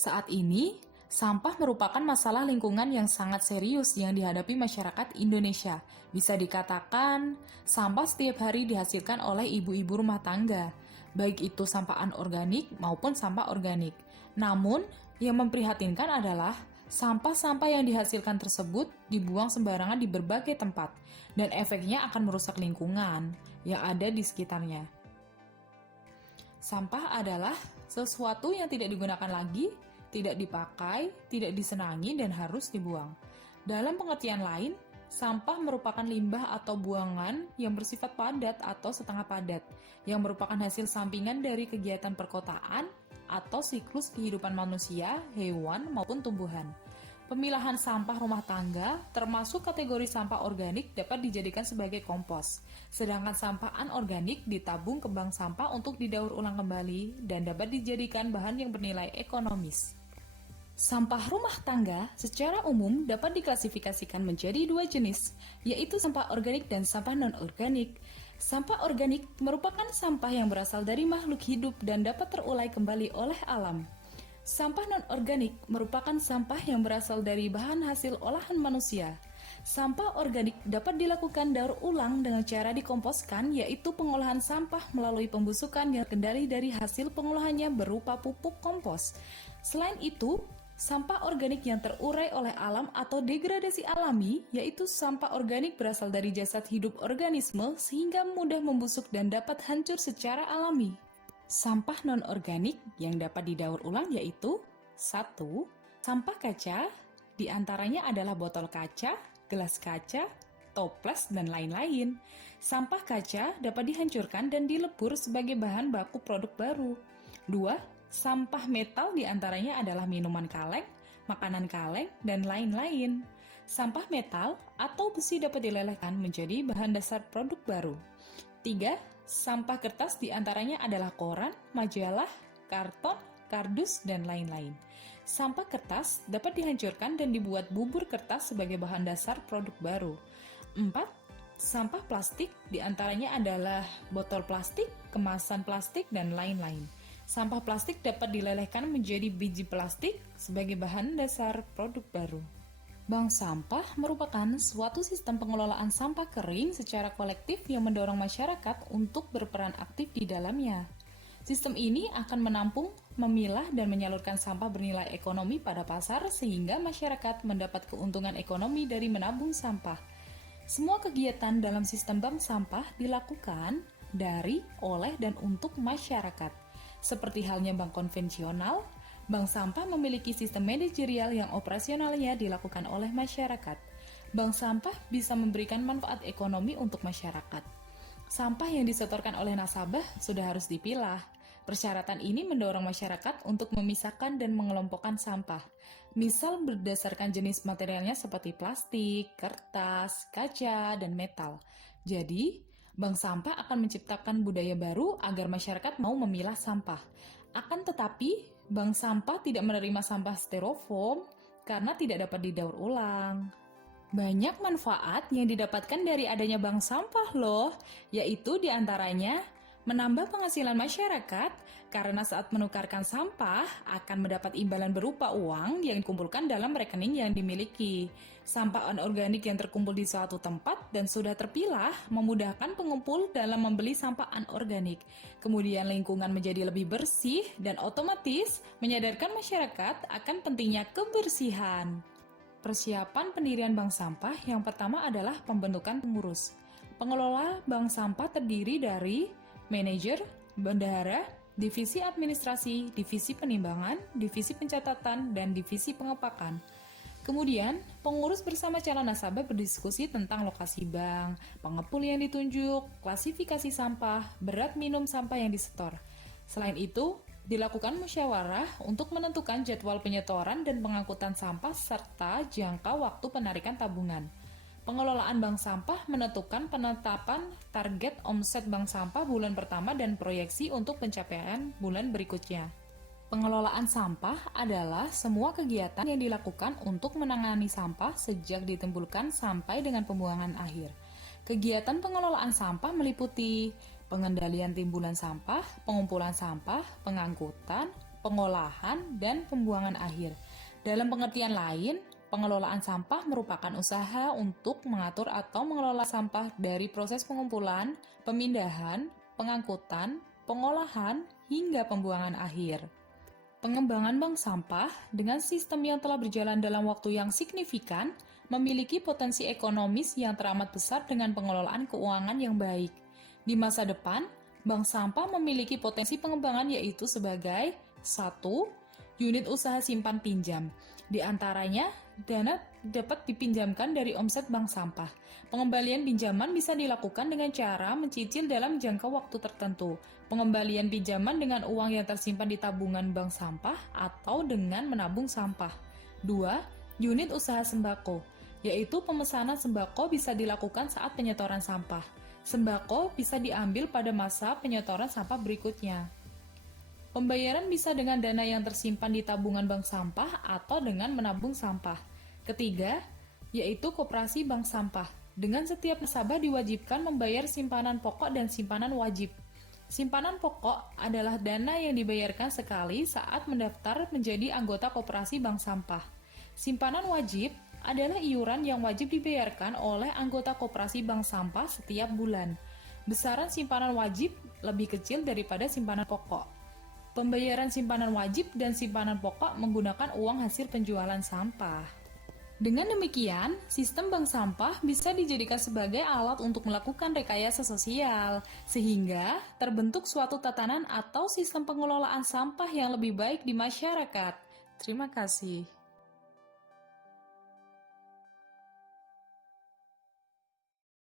Saat ini, sampah merupakan masalah lingkungan yang sangat serius yang dihadapi masyarakat Indonesia. Bisa dikatakan, sampah setiap hari dihasilkan oleh ibu-ibu rumah tangga, baik itu sampah anorganik maupun sampah organik. Namun, yang memprihatinkan adalah sampah-sampah yang dihasilkan tersebut dibuang sembarangan di berbagai tempat, dan efeknya akan merusak lingkungan yang ada di sekitarnya. Sampah adalah sesuatu yang tidak digunakan lagi, tidak dipakai, tidak disenangi, dan harus dibuang. Dalam pengertian lain, sampah merupakan limbah atau buangan yang bersifat padat atau setengah padat, yang merupakan hasil sampingan dari kegiatan perkotaan atau siklus kehidupan manusia, hewan, maupun tumbuhan. Pemilahan sampah rumah tangga, termasuk kategori sampah organik, dapat dijadikan sebagai kompos. Sedangkan sampah anorganik ditabung ke bank sampah untuk didaur ulang kembali dan dapat dijadikan bahan yang bernilai ekonomis. Sampah rumah tangga secara umum dapat diklasifikasikan menjadi dua jenis, yaitu sampah organik dan sampah non-organik. Sampah organik merupakan sampah yang berasal dari makhluk hidup dan dapat terurai kembali oleh alam. Sampah non-organik merupakan sampah yang berasal dari bahan hasil olahan manusia. Sampah organik dapat dilakukan daur ulang dengan cara dikomposkan, yaitu pengolahan sampah melalui pembusukan yang terkendali dari hasil pengolahannya berupa pupuk kompos. Selain itu, sampah organik yang terurai oleh alam atau degradasi alami, yaitu sampah organik berasal dari jasad hidup organisme sehingga mudah membusuk dan dapat hancur secara alami. Sampah non-organik yang dapat didaur ulang yaitu 1. Sampah kaca, diantaranya adalah botol kaca, gelas kaca, toples, dan lain-lain. Sampah kaca dapat dihancurkan dan dilebur sebagai bahan baku produk baru. 2. Sampah metal diantaranya adalah minuman kaleng, makanan kaleng, dan lain-lain. Sampah metal atau besi dapat dilelehkan menjadi bahan dasar produk baru. 3. Sampah kertas diantaranya adalah koran, majalah, karton, kardus, dan lain-lain. Sampah kertas dapat dihancurkan dan dibuat bubur kertas sebagai bahan dasar produk baru. 4. Sampah plastik diantaranya adalah botol plastik, kemasan plastik, dan lain-lain. Sampah plastik dapat dilelehkan menjadi biji plastik sebagai bahan dasar produk baru. Bank sampah merupakan suatu sistem pengelolaan sampah kering secara kolektif yang mendorong masyarakat untuk berperan aktif di dalamnya. Sistem ini akan menampung, memilah, dan menyalurkan sampah bernilai ekonomi pada pasar sehingga masyarakat mendapat keuntungan ekonomi dari menabung sampah. Semua kegiatan dalam sistem bank sampah dilakukan dari, oleh, dan untuk masyarakat. Seperti halnya bank konvensional, bank sampah memiliki sistem manajerial yang operasionalnya dilakukan oleh masyarakat. Bank sampah bisa memberikan manfaat ekonomi untuk masyarakat. Sampah yang disetorkan oleh nasabah sudah harus dipilah. Persyaratan ini mendorong masyarakat untuk memisahkan dan mengelompokkan sampah. Misal berdasarkan jenis materialnya seperti plastik, kertas, kaca, dan metal. Jadi, bank sampah akan menciptakan budaya baru agar masyarakat mau memilah sampah. Akan tetapi, bank sampah tidak menerima sampah styrofoam karena tidak dapat didaur ulang. Banyak manfaat yang didapatkan dari adanya bank sampah loh, yaitu diantaranya menambah penghasilan masyarakat karena saat menukarkan sampah akan mendapat imbalan berupa uang yang dikumpulkan dalam rekening yang dimiliki. Sampah anorganik yang terkumpul di suatu tempat dan sudah terpilah memudahkan pengumpul dalam membeli sampah anorganik. Kemudian lingkungan menjadi lebih bersih dan otomatis menyadarkan masyarakat akan pentingnya kebersihan. Persiapan pendirian bank sampah yang pertama adalah pembentukan pengurus. Pengelola bank sampah terdiri dari manajer, bendahara, divisi administrasi, divisi penimbangan, divisi pencatatan, dan divisi pengepakan. Kemudian, pengurus bersama calon nasabah berdiskusi tentang lokasi bank, pengepul yang ditunjuk, klasifikasi sampah, berat minum sampah yang disetor. Selain itu, dilakukan musyawarah untuk menentukan jadwal penyetoran dan pengangkutan sampah serta jangka waktu penarikan tabungan. Pengelolaan bank sampah menentukan penetapan target omset bank sampah bulan pertama dan proyeksi untuk pencapaian bulan berikutnya. Pengelolaan sampah adalah semua kegiatan yang dilakukan untuk menangani sampah sejak ditimbulkan sampai dengan pembuangan akhir. Kegiatan pengelolaan sampah meliputi pengendalian timbulan sampah, pengumpulan sampah, pengangkutan, pengolahan, dan pembuangan akhir. Dalam pengertian lain, pengelolaan sampah merupakan usaha untuk mengatur atau mengelola sampah dari proses pengumpulan, pemindahan, pengangkutan, pengolahan, hingga pembuangan akhir. Pengembangan bank sampah dengan sistem yang telah berjalan dalam waktu yang signifikan memiliki potensi ekonomis yang teramat besar dengan pengelolaan keuangan yang baik. Di masa depan, bank sampah memiliki potensi pengembangan yaitu sebagai 1. Unit usaha simpan pinjam. Di antaranya, dana dapat dipinjamkan dari omset bank sampah. Pengembalian pinjaman bisa dilakukan dengan cara mencicil dalam jangka waktu tertentu. Pengembalian pinjaman dengan uang yang tersimpan di tabungan bank sampah atau dengan menabung sampah. 2. Unit usaha sembako, yaitu pemesanan sembako bisa dilakukan saat penyetoran sampah. Sembako bisa diambil pada masa penyetoran sampah berikutnya. Pembayaran bisa dengan dana yang tersimpan di tabungan bank sampah atau dengan menabung sampah. Ketiga, yaitu koperasi bank sampah. Dengan setiap nasabah diwajibkan membayar simpanan pokok dan simpanan wajib. Simpanan pokok adalah dana yang dibayarkan sekali saat mendaftar menjadi anggota koperasi bank sampah. Simpanan wajib adalah iuran yang wajib dibayarkan oleh anggota koperasi bank sampah setiap bulan. Besaran simpanan wajib lebih kecil daripada simpanan pokok. Pembayaran simpanan wajib dan simpanan pokok menggunakan uang hasil penjualan sampah. Dengan demikian, sistem bank sampah bisa dijadikan sebagai alat untuk melakukan rekayasa sosial, sehingga terbentuk suatu tatanan atau sistem pengelolaan sampah yang lebih baik di masyarakat. Terima kasih.